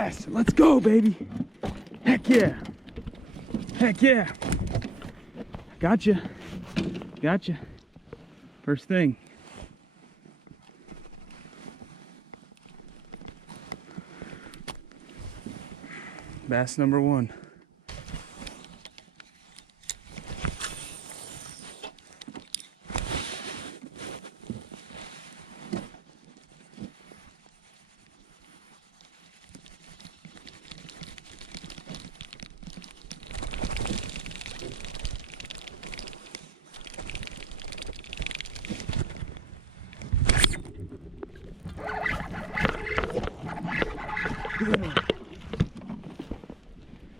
bass. Let's go, baby. Heck yeah. Heck yeah. Gotcha. Gotcha. First thing. Bass number one. Good one.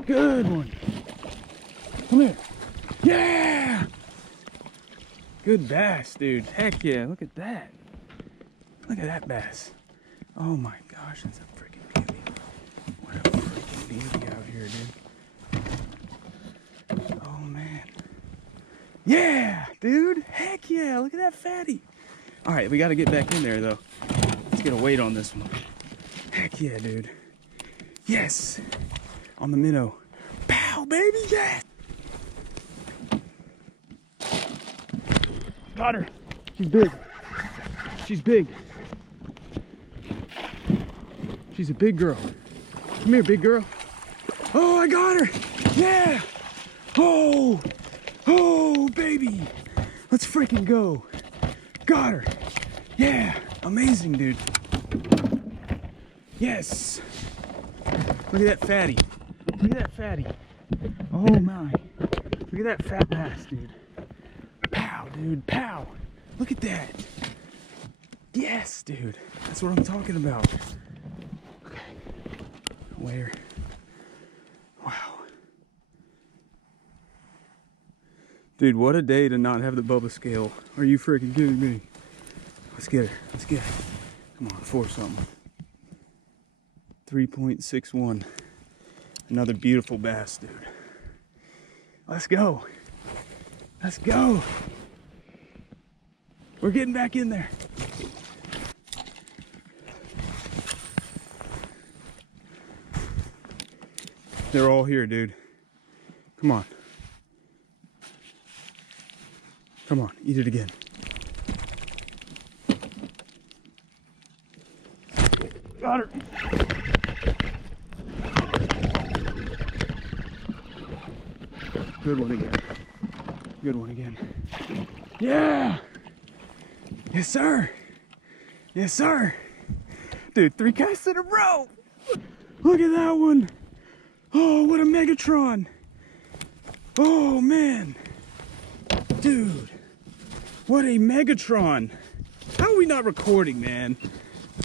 Good one. Come here. Yeah! Good bass, dude. Heck yeah. Look at that. Look at that bass. Oh my gosh, that's a freaking beauty. What a freaking beauty out here, dude. Oh man. Yeah, dude. Heck yeah. Look at that fatty. All right, we got to get back in there though. Let's get a weight on this one. Heck yeah, dude. Yes. On the minnow. Pow, baby, yes. Got her. She's big. She's big. She's a big girl. Come here, big girl. Oh, I got her. Yeah. Oh. Oh, baby. Let's freaking go. Got her. Yeah. Amazing, dude. Yes. Look at that fatty. Look at that fatty. Oh my. Look at that fat bass, dude. Pow, dude. Pow. Look at that. Yes, dude. That's what I'm talking about. Okay. Where? Wow. Dude, what a day to not have the Bubba scale. Are you freaking kidding me? Let's get her. Let's get her. Come on, force something. 3.61. Another beautiful bass, dude. Let's go. Let's go. We're getting back in there. They're all here, dude. Come on. Come on, eat it again. Got her. Good one again. Good one again. Yeah! Yes, sir. Yes, sir. Dude, 3 casts in a row. Look at that one. Oh, what a Megatron. Oh, man. Dude, what a Megatron. How are we not recording, man?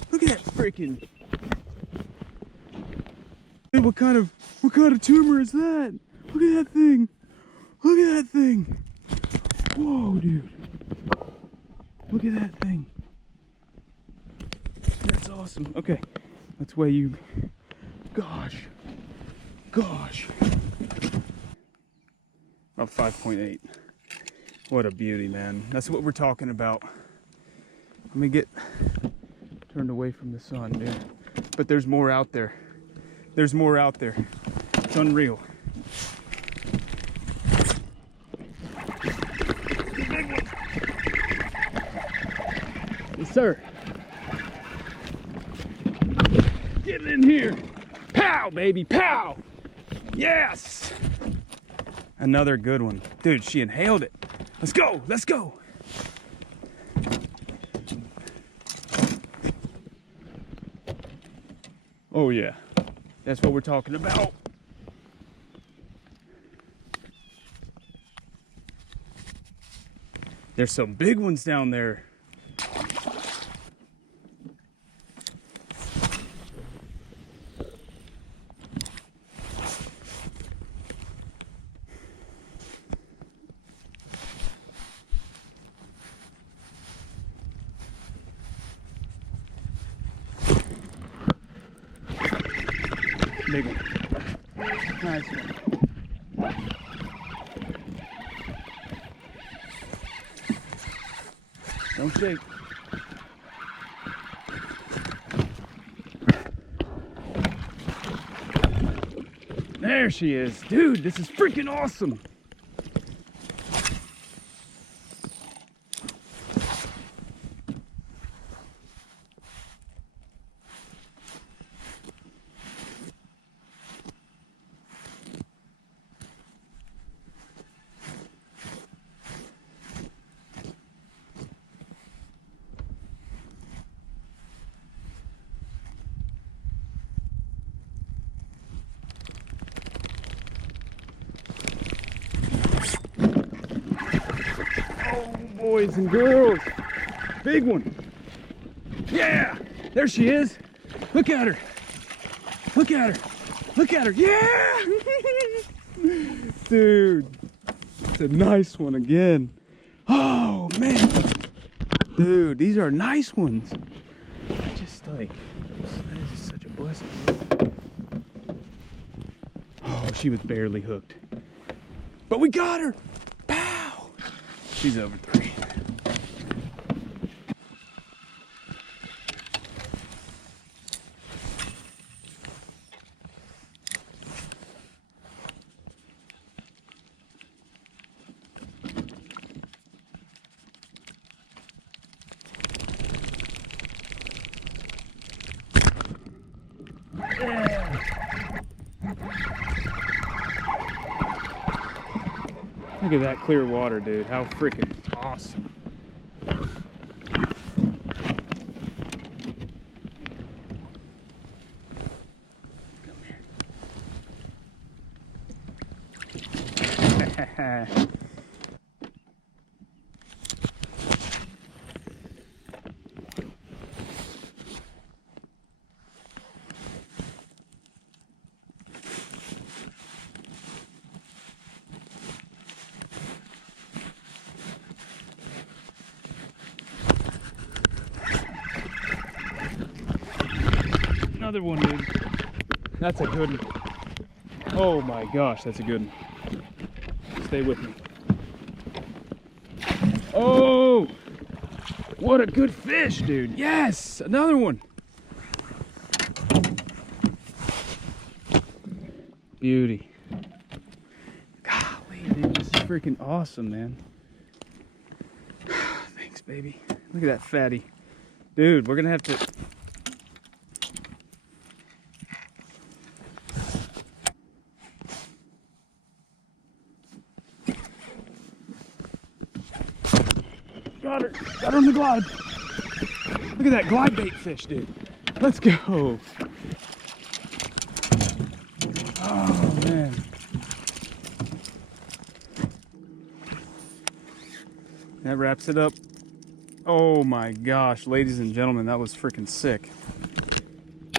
Look at that freaking... Dude, what kind of tumor is that? Look at that thing. Look at that thing. Whoa, dude. Look at that thing. That's awesome. Okay, let's weigh you. Gosh. Gosh. About 5.8. What a beauty, man. That's what we're talking about. Let me get turned away from the sun, dude. But there's more out there. There's more out there. It's unreal. Big one. Yes, sir. Get in here. Pow, baby, pow. Yes. Another good one. Dude, she inhaled it. Let's go, let's go. Oh yeah, that's what we're talking about. There's some big ones down there. Big one. Nice one. Don't shake. There she is. Dude, this is freaking awesome. Boys and girls, big one. Yeah, there she is. Look at her. Look at her. Look at her. Yeah. Dude, it's a nice one again. Oh man, dude, these are nice ones. Just like, that is such a blessing. Oh, she was barely hooked, but we got her. Pow. She's over 3. Look at that clear water, dude. How freaking awesome. Come here. Another one, dude. That's a good one. Oh my gosh, that's a good one. Stay with me. Oh, what a good fish, dude. Yes, another one. Beauty. Golly, dude, this is freaking awesome, man. Thanks, baby. Look at that fatty. Dude, we're gonna have to... Got her on the glide. Look at that glide bait fish, dude. Let's go. Oh, man. That wraps it up. Oh my gosh, ladies and gentlemen, that was freaking sick.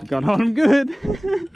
Got on him good.